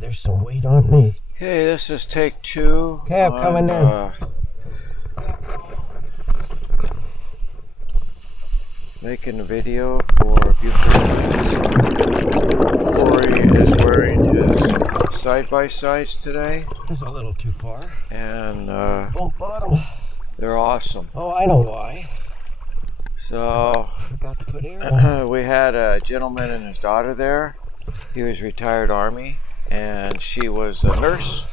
there's some weight on me. Okay, this is take 2. Okay, I'm coming in. Making a video for Buford. Corey is wearing his side-by-sides today. It's a little too far. And Bump bottom. they're awesome. Oh, I know why. So Forgot to put air on. we had a gentleman and his daughter there. He was retired Army, and she was a nurse.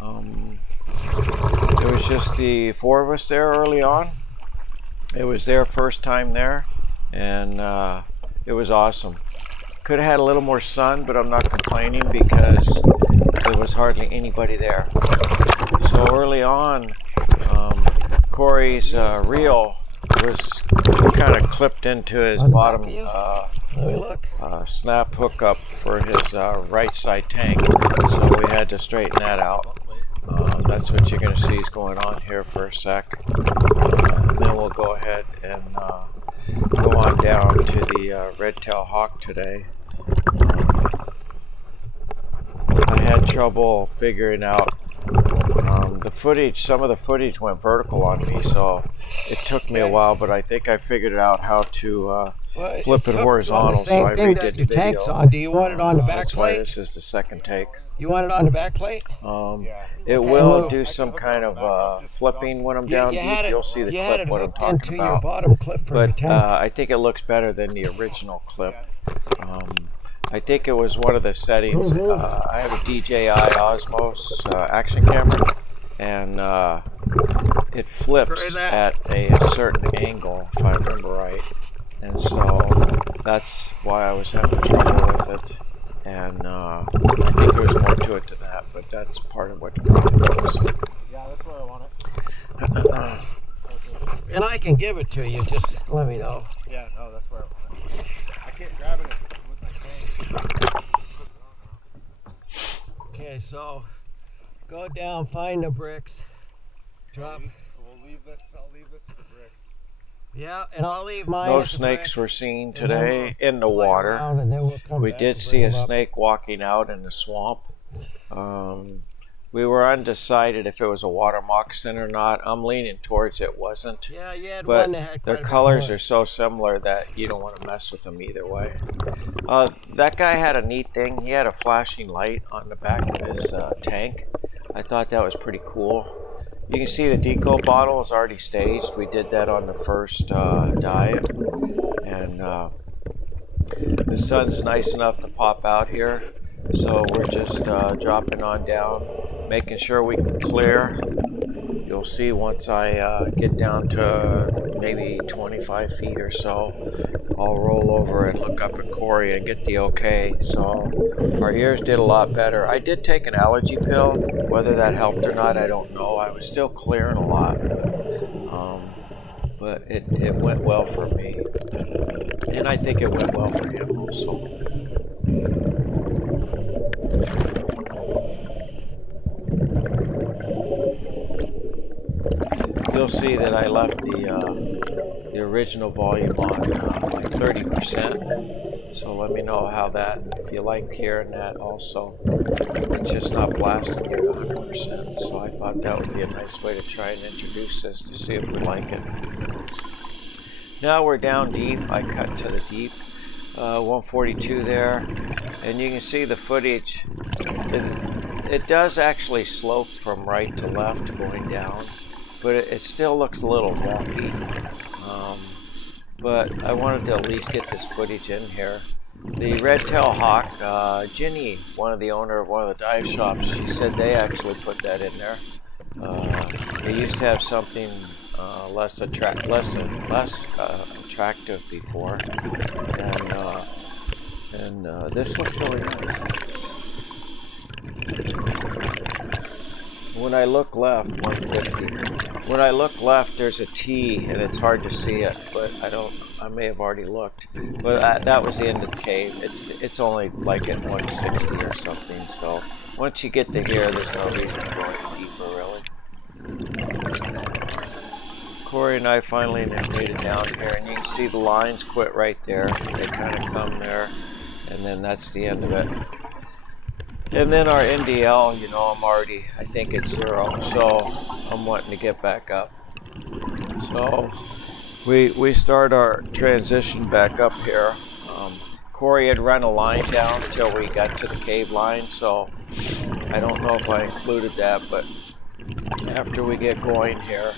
It was just the 4 of us there early on. It was their first time there, and it was awesome. Could have had a little more sun, but I'm not complaining because there was hardly anybody there. So early on, Corey's reel was kind of clipped into his bottom snap hookup for his right side tank, so we had to straighten that out. That's what you're going to see is going on here for a sec. Then we'll go ahead and go on down to the red-tailed hawk today. I had trouble figuring out the footage. Some of the footage went vertical on me, so it took me a while, but I think I figured out how to flip it horizontal, so I redid the video. On. Do you want it on the back That's why plate? this is the second take. You want it on the back plate? It will do some kind of flipping when I'm down deep. You'll see the clip what I'm talking about. Bottom clip for But I think it looks better than the original clip. I think it was one of the settings. I have a DJI Osmos action camera, and it flips at a certain angle, if I remember right. And so that's why I was having trouble with it. And I think there was more to it than that, but that's part of what the problem was. Yeah, that's where I want it. And I can give it to you, just let me know. Yeah, no, that's where I want it. I can't grab it with my tank. Okay, so go down, find the bricks, drop. We'll leave this. I'll leave this at the bricks. Yeah, and I'll leave mine. No snakes were seen today in the water. We did see a snake walking out in the swamp. We were undecided if it was a water moccasin or not. I'm leaning towards it wasn't. Yeah, you had but one that had their colors are so similar that you don't want to mess with them either way. That guy had a neat thing. He had a flashing light on the back of his tank. I thought that was pretty cool. You can see the deco bottle is already staged. We did that on the first dive. And the sun's nice enough to pop out here. So we're just dropping on down, making sure we can clear. You'll see once I get down to maybe 25 feet or so, I'll roll over and look up at Corey and get the okay. So our ears did a lot better. I did take an allergy pill. Whether that helped or not, I don't know. I was still clearing a lot. But it went well for me. And I think it went well for him also. You'll see that I left the original volume on like 30%. So let me know how that, if you like hearing that also. It's just not blasting at 100%. So I thought that would be a nice way to try and introduce this to see if we like it. Now we're down deep. I cut to the deep. 142 there. And you can see the footage. It does actually slope from right to left going down. But it still looks a little wonky. But I wanted to at least get this footage in here. The red-tailed hawk, Ginny, the owner of one of the dive shops, she said they actually put that in there. They used to have something less attractive before, and this looks really nice. When I look left, 150. When I look left, there's a T, and it's hard to see it, but I may have already looked. But that was the end of the cave. It's only like at 160 or something. So once you get to here, there's no reason to go any deeper, really. Corey and I finally made it down here, and you can see the lines quit right there. They kind of come there, and then that's the end of it. And then our NDL, you know, I think it's 0, so I'm wanting to get back up. So we start our transition back up here. Corey had run a line down until we got to the cave line, so I don't know if I included that, but after we get going here,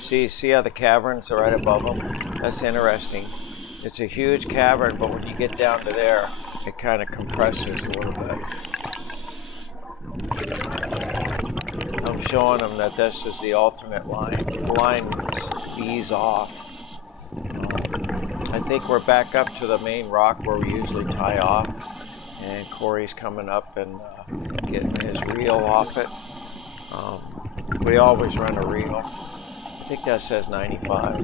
see how the caverns are right above them? That's interesting. It's a huge cavern, but when you get down to there, it kind of compresses a little bit. I'm showing them that this is the alternate line. The lines ease off. I think we're back up to the main rock where we usually tie off, and Corey's coming up and getting his reel off it. We always run a reel. I think that says 95.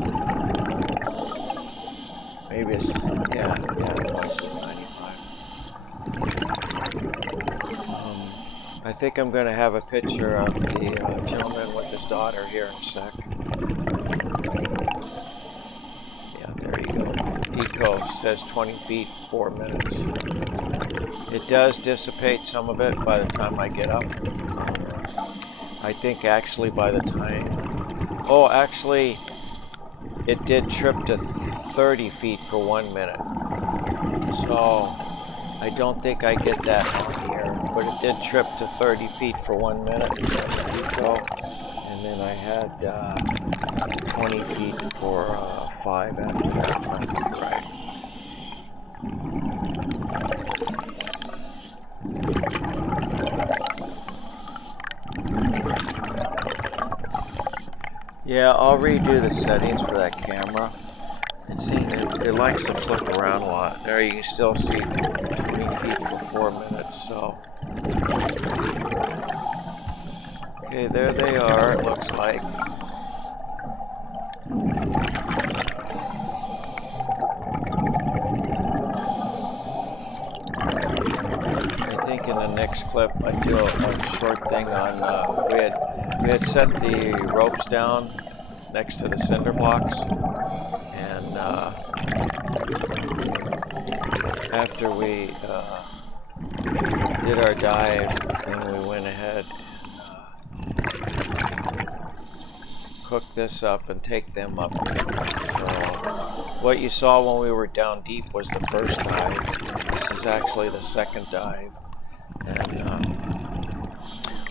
Maybe it's, yeah, it says 95. I think I'm going to have a picture of the gentleman with his daughter here in a sec. Yeah, there you go. Eco says 20 feet, 4 minutes. It does dissipate some of it by the time I get up. I think actually by the time... Oh, actually, it did trip to 30 feet for 1 minute. So, I don't think I get that on here. But it did trip to 30 feet for 1 minute. Eco. And then I had 20 feet for 5 after that, if I'm right. Yeah, I'll redo the settings for that camera. It likes to flip around a lot. There you can still see 20 feet for 4 minutes, so. Okay, there they are, it looks like. I think in the next clip I do a short thing on, we had set the ropes down next to the cinder blocks, and after we did our dive, then we went ahead and hook this up and take them up. So what you saw when we were down deep was the first dive. This is actually the second dive, and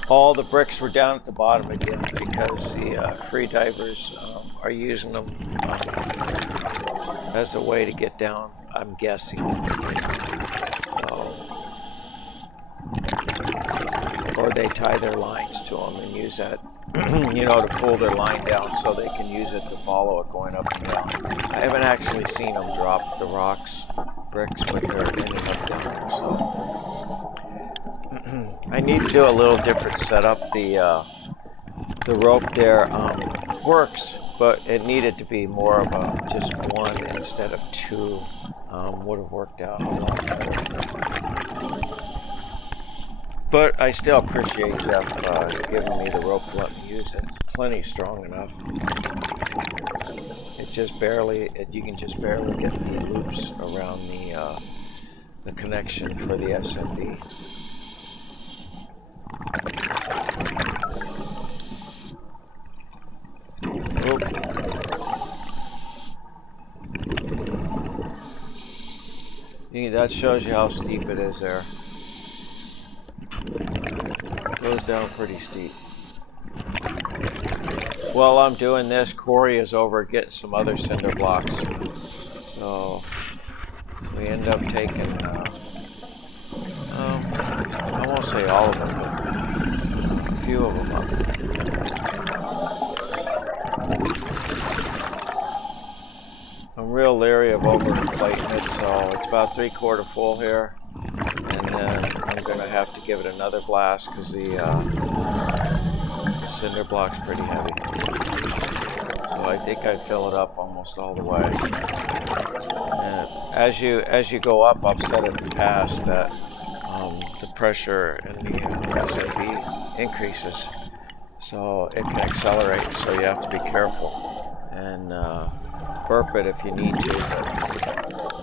all the bricks were down at the bottom again because the free divers are using them as a way to get down, I'm guessing. So, or they tie their lines to them and use that, you know, to pull their line down so they can use it to follow it going up and down. I haven't actually seen them drop the bricks when they're ending up down there, so. I need to do a little different setup. The rope there works, but it needed to be more of just one instead of two. Would have worked out a lot better. But I still appreciate Jeff giving me the rope to let me use it. It's plenty strong enough. It just barely, you can just barely get the loops around the connection for the SMB. That shows you how steep it is there. Goes down pretty steep. While I'm doing this, Corey is over getting some other cinder blocks. So we end up taking, I won't say all of them, but a few of them up. I'm real leery of over-inflating it, so it's about 3/4 full here, and then I'm going to have to give it another blast because the cinder block's pretty heavy. So I think I fill it up almost all the way. And as you go up, I've set it past that the pressure in the SMB increases, so it can accelerate. So you have to be careful and burp it if you need to. But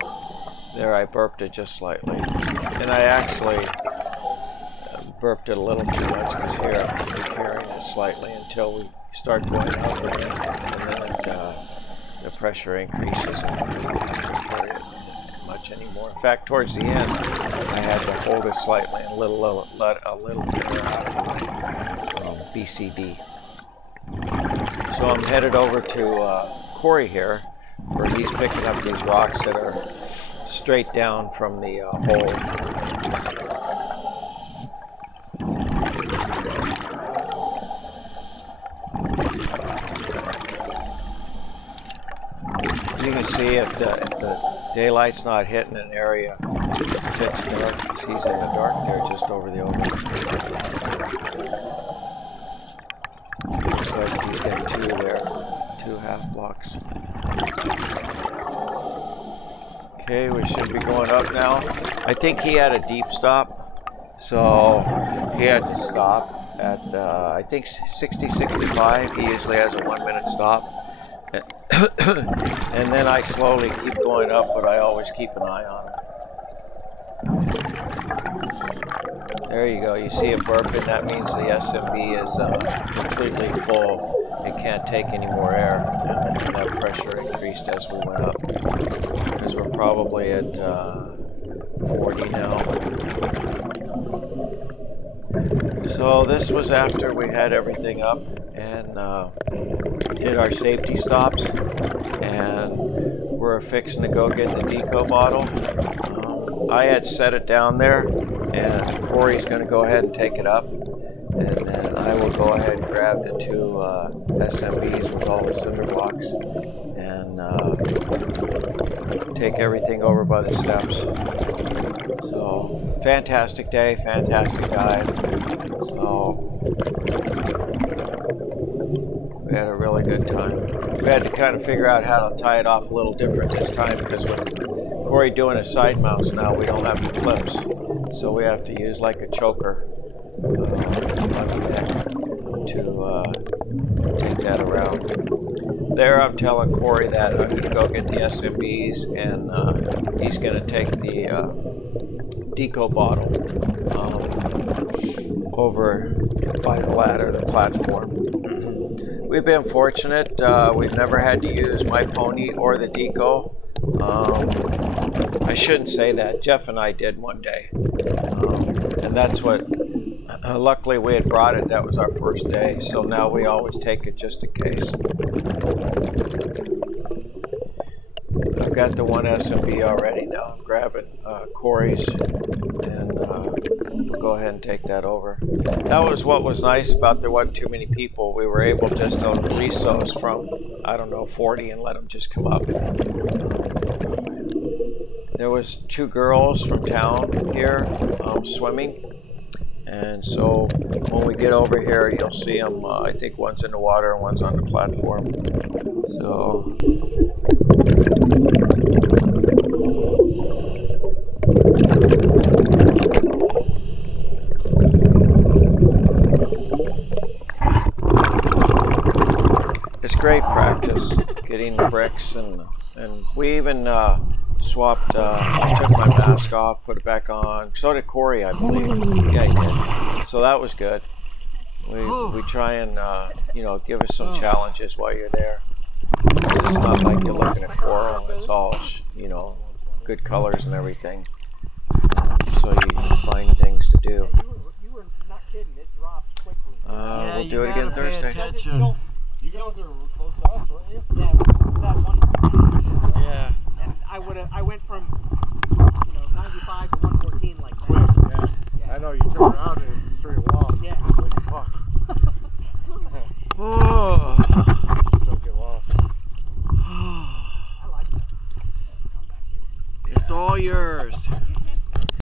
there, I burped it just slightly, and I actually burped it a little too much because here I'm carrying it slightly until we start going up again, and then the pressure increases and I can't carry it much anymore. In fact, towards the end, I had to hold it slightly and let a little bit out of my BCD. So I'm headed over to Corey here, where he's picking up these rocks that are straight down from the hole. You can see if the daylight's not hitting an area, it's dark. He's in the dark there, just over the open. Looks like he's getting 2 there, 2 half blocks. Okay, we should be going up now. I think he had a deep stop, so he had to stop at I think 60-65. He usually has a 1-minute stop. And then I slowly keep going up, but I always keep an eye on it. There you go. You see it burping. That means the SMB is completely full. It can't take any more air. And that pressure increased as we went up. Because we're probably at 40 now. So this was after we had everything up and did our safety stops, and we're fixing to go get the deco bottle. I had set it down there, and Corey's going to go ahead and take it up, and then I will go ahead and grab the 2 SMBs with all the cinder blocks and take everything over by the steps. So fantastic day, fantastic dive. So we had a really good time. We had to kind of figure out how to tie it off a little different this time, because with Corey doing a side mounts now, we don't have the clips. So we have to use like a choker on the neck to take that around. There I'm telling Corey that I'm going to go get the SMBs, and he's going to take the deco bottle over by the ladder, the platform. We've been fortunate. We've never had to use my pony or the deco. I shouldn't say that. Jeff and I did one day. And that's what, luckily we had brought it. That was our first day. So now we always take it just in case. I've got the 1 SMB already now. I'm grabbing Corey's, and we'll go ahead and take that over. That was what was nice about there wasn't too many people. We were able just to release those from, I don't know, 40 and let them just come up. There was 2 girls from town here swimming, and so when we get over here, you'll see them. I think one's in the water and one's on the platform. So. It's great practice getting the bricks, and we even swapped. I took my mask off, put it back on. So did Corey, I believe. Yeah, he did. So that was good. We try and you know, give us some challenges while you're there. It's not like you're looking at coral. It's all, you know, good colors and everything. So you can find things to do. You were not kidding. It dropped quickly. We'll do it again Thursday. You guys are close to us, weren't you? Yeah, that one. Yeah. And I went from 95 to 114 like that. Yeah. I know you turned around and